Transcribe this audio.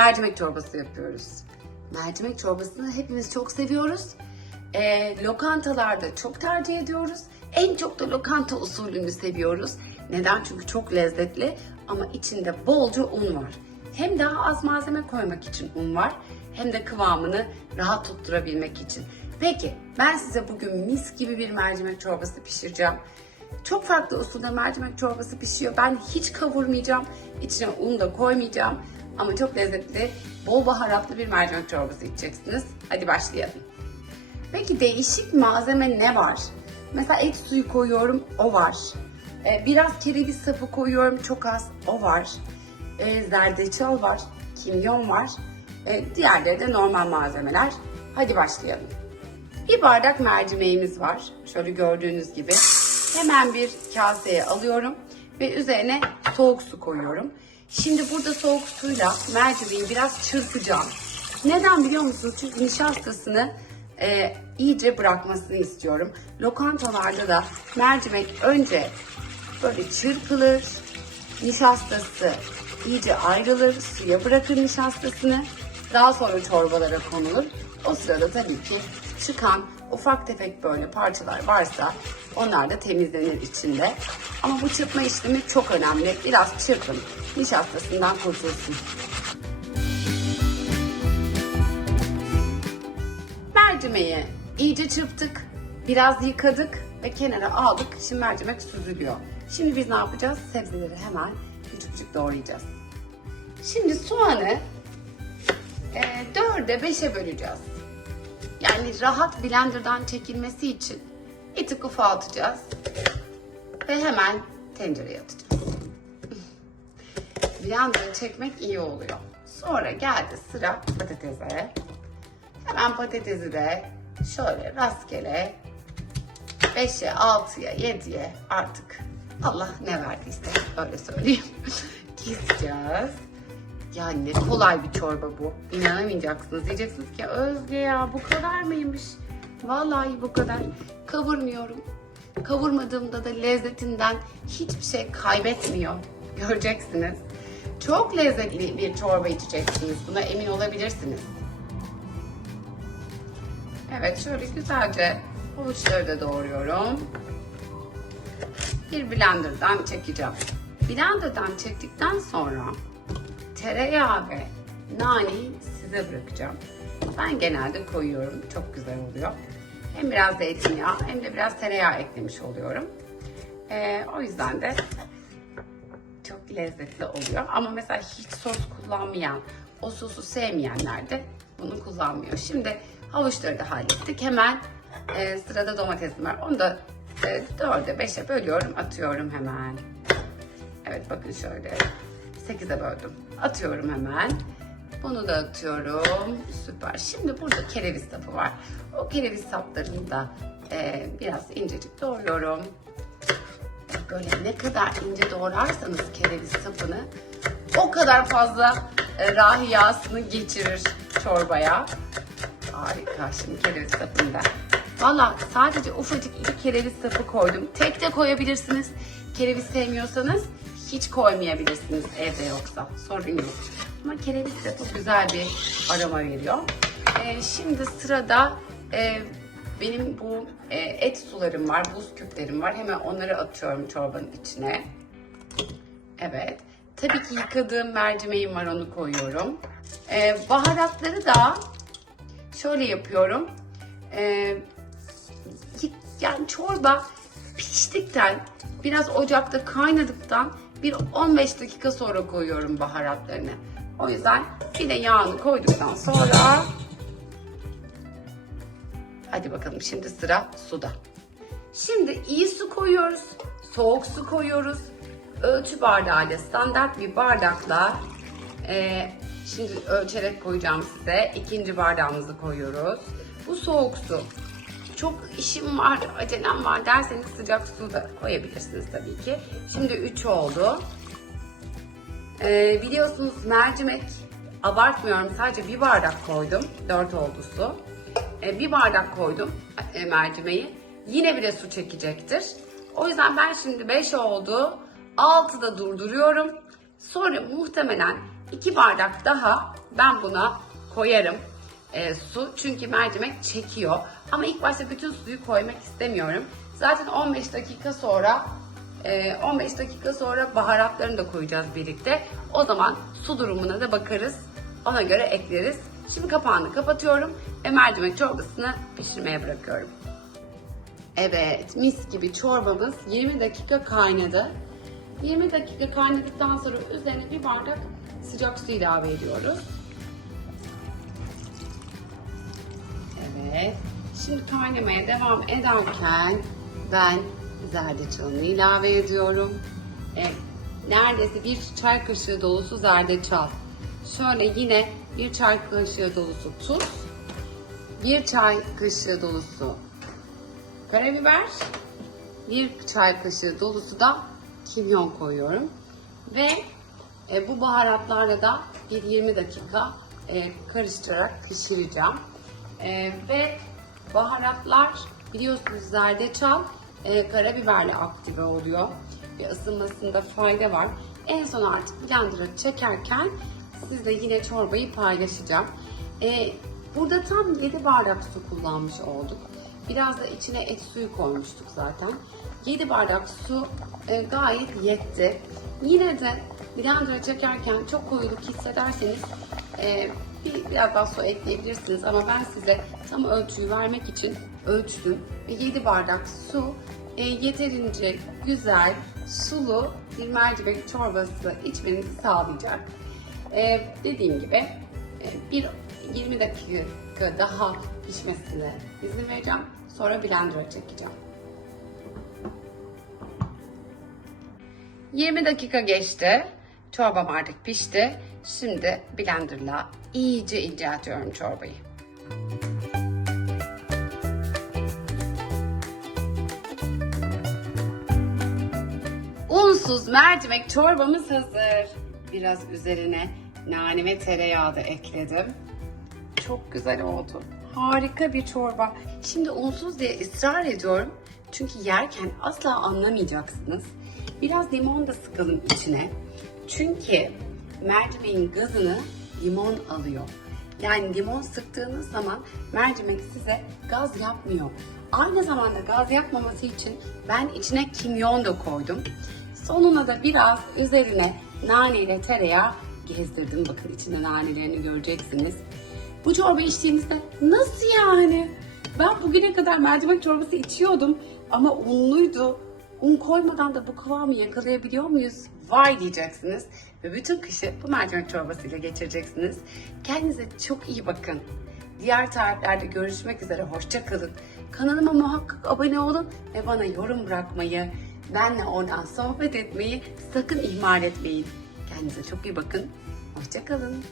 mercimek çorbası yapıyoruz. Mercimek çorbasını hepimiz çok seviyoruz. Ee, lokantalarda çok tercih ediyoruz. En çok da lokanta usulünü seviyoruz. Neden? Çünkü çok lezzetli ama içinde bolca un var. Hem daha az malzeme koymak için un var hem de kıvamını rahat tutturabilmek için. Peki ben size bugün mis gibi bir mercimek çorbası pişireceğim. Çok farklı usulde mercimek çorbası pişiyor. Ben hiç kavurmayacağım. İçine un da koymayacağım. Ama çok lezzetli, bol baharatlı bir mercimek çorbası içeceksiniz. Hadi başlayalım. Peki değişik malzeme ne var? Mesela et suyu koyuyorum, o var. Ee, biraz kereviz sapı koyuyorum, çok az, o var. Ee, zerdeçal var, kimyon var. Ee, diğerleri de normal malzemeler. Hadi başlayalım. Bir bardak mercimeğimiz var. Şöyle gördüğünüz gibi. Hemen bir kaseye alıyorum ve üzerine soğuk su koyuyorum. Şimdi burada soğuk suyla mercimeği biraz çırpacağım. Neden biliyor musunuz? Çünkü nişastasını e, iyice bırakmasını istiyorum. Lokantalarda da mercimek önce böyle çırpılır, nişastası iyice ayrılır, suya bırakır nişastasını. Daha sonra çorbalara konulur. O sırada tabii ki çıkan ufak tefek böyle parçalar varsa onlar da temizlenir içinde. Ama bu çırpma işlemi çok önemli. Biraz çırpın, nişastasından kurtulsun. Mercimeği iyice çırptık, biraz yıkadık ve kenara aldık. Şimdi mercimek süzülüyor. Şimdi biz ne yapacağız? Sebzeleri hemen küçük küçük doğrayacağız. Şimdi soğanı e, dörde beşe böleceğiz. Yani rahat blenderdan çekilmesi için bir tık ufaltacağız. Ve hemen tencereye atacağız. Blender'ı çekmek iyi oluyor. Sonra geldi sıra patatese. Hemen patatesi de şöyle rastgele 5'e, 6'ya, 7'ye artık Allah ne verdiyse öyle söyleyeyim. Keseceğiz. Yani ne kolay bir çorba bu. İnanamayacaksınız. Diyeceksiniz ki Özge ya bu kadar mıymış? Vallahi bu kadar. Kavurmuyorum. Kavurmadığımda da lezzetinden hiçbir şey kaybetmiyor. Göreceksiniz. Çok lezzetli bir çorba içeceksiniz. Buna emin olabilirsiniz. Evet şöyle güzelce havuçları da doğruyorum. Bir blenderdan çekeceğim. Blenderdan çektikten sonra tereyağı ve naneyi size bırakacağım. Ben genelde koyuyorum. Çok güzel oluyor. Hem biraz zeytinyağı hem de biraz tereyağı eklemiş oluyorum. Ee, o yüzden de çok lezzetli oluyor. Ama mesela hiç sos kullanmayan, o sosu sevmeyenler de bunu kullanmıyor. Şimdi havuçları da hallettik. Hemen e, sırada domatesim var. Onu da e, 4'e 5'e bölüyorum, atıyorum hemen. Evet bakın şöyle 8'e böldüm. Atıyorum hemen. Bunu da atıyorum. Süper. Şimdi burada kereviz sapı var. O kereviz saplarını da e, biraz incecik doğruyorum. Böyle ne kadar ince doğrarsanız kereviz sapını o kadar fazla e, rahi yağsını geçirir çorbaya. Harika şimdi kereviz sapını da. Valla sadece ufacık iki kereviz sapı koydum. Tek de koyabilirsiniz. Kereviz sevmiyorsanız hiç koymayabilirsiniz evde yoksa. Sorun yok. Ama kereviz sapı güzel bir aroma veriyor. E, şimdi sırada e, benim bu e, et sularım var, buz küplerim var. Hemen onları atıyorum çorbanın içine. Evet. Tabii ki yıkadığım mercimeğim var onu koyuyorum. E, baharatları da şöyle yapıyorum. E, y- yani çorba piştikten, biraz ocakta kaynadıktan bir 15 dakika sonra koyuyorum baharatlarını. O yüzden bir de yağını koyduktan sonra Hadi bakalım şimdi sıra suda. Şimdi iyi su koyuyoruz. Soğuk su koyuyoruz. Ölçü bardağıyla standart bir bardakla e, şimdi ölçerek koyacağım size. İkinci bardağımızı koyuyoruz. Bu soğuk su. Çok işim var, acelem var derseniz sıcak su da koyabilirsiniz tabii ki. Şimdi 3 oldu. Ee, biliyorsunuz mercimek abartmıyorum sadece bir bardak koydum. 4 oldu su. Ee, bir bardak koydum e, mercimeği. Yine bile su çekecektir. O yüzden ben şimdi 5 oldu. 6'da durduruyorum. Sonra muhtemelen 2 bardak daha ben buna koyarım e, su. Çünkü mercimek çekiyor. Ama ilk başta bütün suyu koymak istemiyorum. Zaten 15 dakika sonra 15 dakika sonra baharatlarını da koyacağız birlikte. O zaman su durumuna da bakarız. Ona göre ekleriz. Şimdi kapağını kapatıyorum ve mercimek çorbasını pişirmeye bırakıyorum. Evet, mis gibi çorbamız 20 dakika kaynadı. 20 dakika kaynadıktan sonra üzerine bir bardak sıcak su ilave ediyoruz. Evet. Şimdi kaynamaya devam ederken ben zerdeçalını ilave ediyorum. Evet. Neredeyse bir çay kaşığı dolusu zerdeçal. Şöyle yine bir çay kaşığı dolusu tuz. Bir çay kaşığı dolusu karabiber. Bir çay kaşığı dolusu da kimyon koyuyorum. Ve e, bu baharatlarla da bir 20 dakika e, karıştırarak pişireceğim. E, ve baharatlar biliyorsunuz zerdeçal e, karabiberle aktive oluyor. Ve ısınmasında fayda var. En son artık blender'a çekerken sizle yine çorbayı paylaşacağım. E, burada tam 7 bardak su kullanmış olduk. Biraz da içine et suyu koymuştuk zaten. 7 bardak su e, gayet yetti. Yine de blender'a çekerken çok koyuluk hissederseniz e, bir, biraz daha su ekleyebilirsiniz ama ben size tam ölçüyü vermek için ölçtüm ve 7 bardak su e, yeterince güzel sulu bir mercimek çorbası içmenizi sağlayacak. E, dediğim gibi e, bir 20 dakika daha pişmesine izin vereceğim. Sonra blender'a çekeceğim. 20 dakika geçti. Çorbam artık pişti. Şimdi blenderla iyice inceltiyorum çorbayı. Unsuz mercimek çorbamız hazır. Biraz üzerine nane ve tereyağı da ekledim. Çok güzel oldu. Harika bir çorba. Şimdi unsuz diye ısrar ediyorum. Çünkü yerken asla anlamayacaksınız. Biraz limon da sıkalım içine. Çünkü mercimeğin gazını limon alıyor. Yani limon sıktığınız zaman mercimek size gaz yapmıyor. Aynı zamanda gaz yapmaması için ben içine kimyon da koydum. Sonuna da biraz üzerine nane ile tereyağı gezdirdim. Bakın içinde nanelerini göreceksiniz. Bu çorba içtiğimizde nasıl yani? Ben bugüne kadar mercimek çorbası içiyordum ama unluydu. Un koymadan da bu kıvamı yakalayabiliyor muyuz? Vay diyeceksiniz. Ve bütün kışı bu mercimek çorbasıyla geçireceksiniz. Kendinize çok iyi bakın. Diğer tariflerde görüşmek üzere. Hoşça kalın. Kanalıma muhakkak abone olun ve bana yorum bırakmayı, benle oradan sohbet etmeyi sakın ihmal etmeyin. Kendinize çok iyi bakın. Hoşça kalın.